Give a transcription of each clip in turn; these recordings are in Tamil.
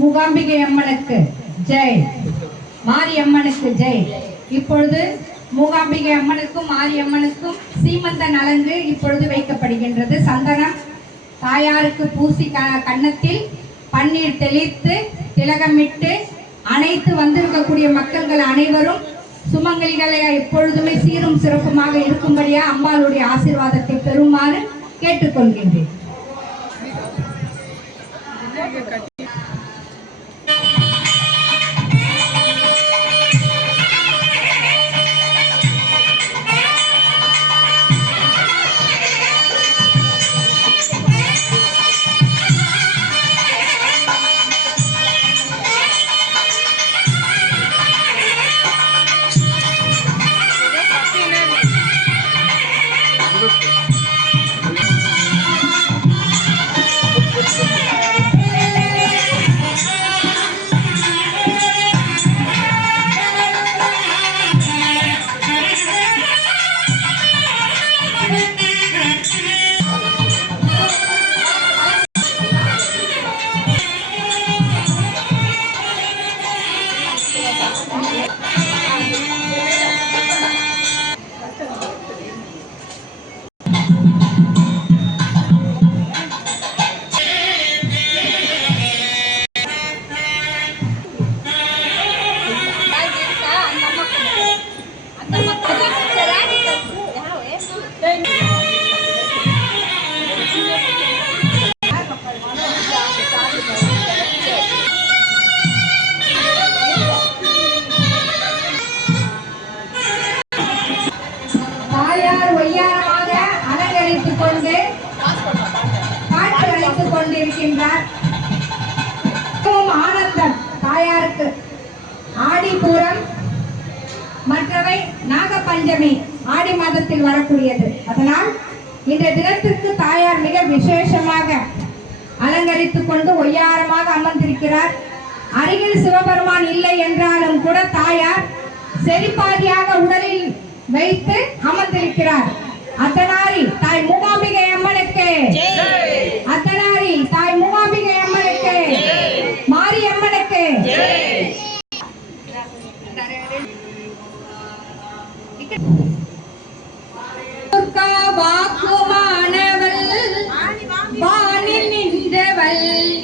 மூகாம்பிகை அம்மனுக்கு ஜெய். மாரியம்மனுக்கு ஜெய். இப்பொழுது மூகாம்பிகை அம்மனுக்கும் மாரியம்மனுக்கும் சீமந்தன் நலங்கு இப்பொழுது வைக்கப்படுகின்றது. சந்தனம் தாயாருக்கு பூசி கன்னத்தில் பன்னீர் தெளித்து திலகமிட்டு அனைத்து வந்திருக்கக்கூடிய மக்கள்கள் அனைவரும் சுமங்கலிகளை எப்பொழுதுமே சீரும் சிறப்புமாக இருக்கும்படியா அம்பாளுடைய ஆசீர்வாதத்தை பெறுமாறு கேட்டுக்கொள்கின்றேன். தாயார் நாகபஞ்சமி ஆடி மாதத்தில் வரக்கூடியது. அதனால் இந்த தினத்திற்கு தாயார் மிக விசேஷமாக அலங்கரித்துக் கொண்டு ஒய்யாரமாக அமர்ந்திருக்கிறார். அருகில் சிவபெருமான் இல்லை என்றாலும் கூட தாயார் செரிப்பாதியாக உடலில் வைத்து அமர்ந்திருக்கிறார். அத்தனாரி தாய் மூகாம்பிகை அம்மனுக்கு. அத்தனாரி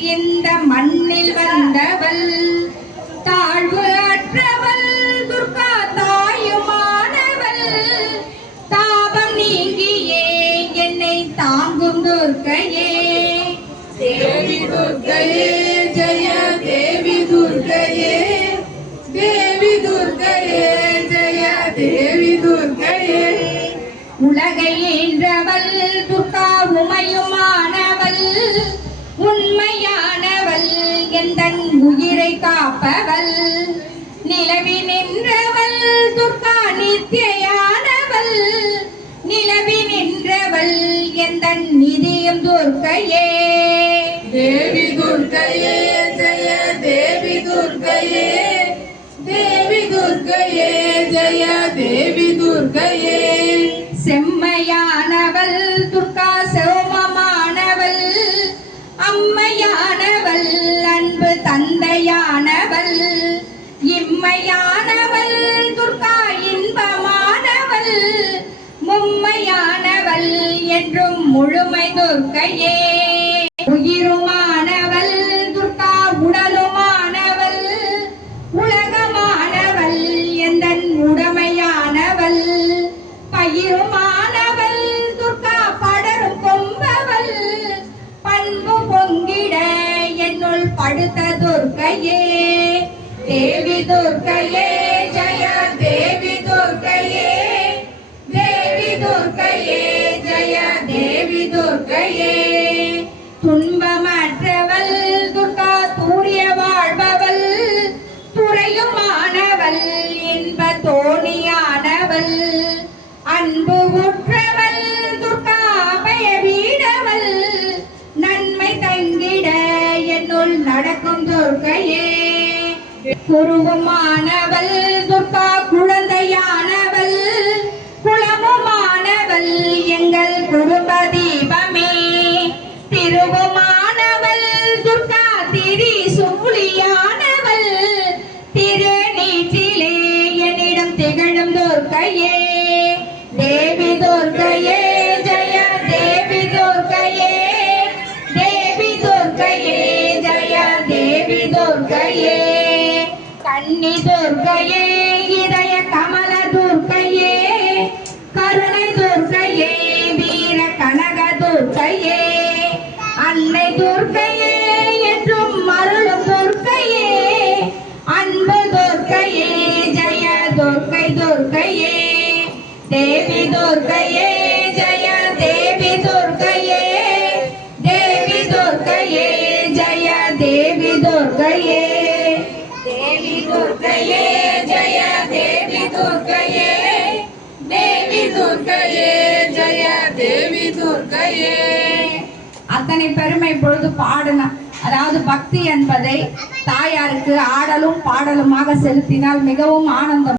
இந்த மண்ணில் வந்தவள் தாழ்வு அற்றவள் துர்கா தாயுமானவள். தாபம் நீங்கியே என்னை தாங்கும் துர்க்கையே. தேவி துர்க்கையே ஜெய தேவி துர்க்கையே. தேவி துர்க்கையே ஜெய தேவி துர்க்கையே. உலகை ஈன்றவள் துர்கா நித்தியானவள் நிலவி நின்றவள் எந்த நிதியும் துர்க்கையே. தேவி துர்க்கையே ஜெய தேவி துர்க்கையே. தேவி துர்க்கையே ஜெய தேவி துர்க்கையே. செம்மையானவள் துர்கா சோமமானவள் அம்மையானவள் அன்பு தந்தையானவள் இம்மையானவள் முழுமை துர்க்கையே உயிருமானவள் துர்கா உடலுமானவள் உலகமானவள் எந்தன் உடமையானவள்? பயிருமானவள் துர்கா படரும் கொம்பவள் பண்பு பொங்கிட என்னுள் படுத்த துர்க்கையே. தேவி துர்க்கையே துர்க்கையே துன்பமற்றவள் துர்கா தூரிய வாழ்பவள் துறையுமானவள் இன்ப தோணியானவள். அன்பு உற்றவள் துர்கா அபய வீடவள் நன்மை தங்கிட என்னுள் நடக்கும் துர்க்கையே குருவுமானவள் துர்கா குழந்தையான துர்க்கையே கண்ணி துர்க்கையே இதய கமல துர்க்கையே கருணை துர்க்கையே வீர கனக துர்க்கையே அன்னை துர்க்கை துர்க்கையே ஜெய தேவி துர்க்கையே. அத்தனை பெருமை பொழுது பாடின அதாவது பக்தி என்பதை தாயாருக்கு ஆடலும் பாடலுமாக செலுத்தினால் மிகவும் ஆனந்தம்.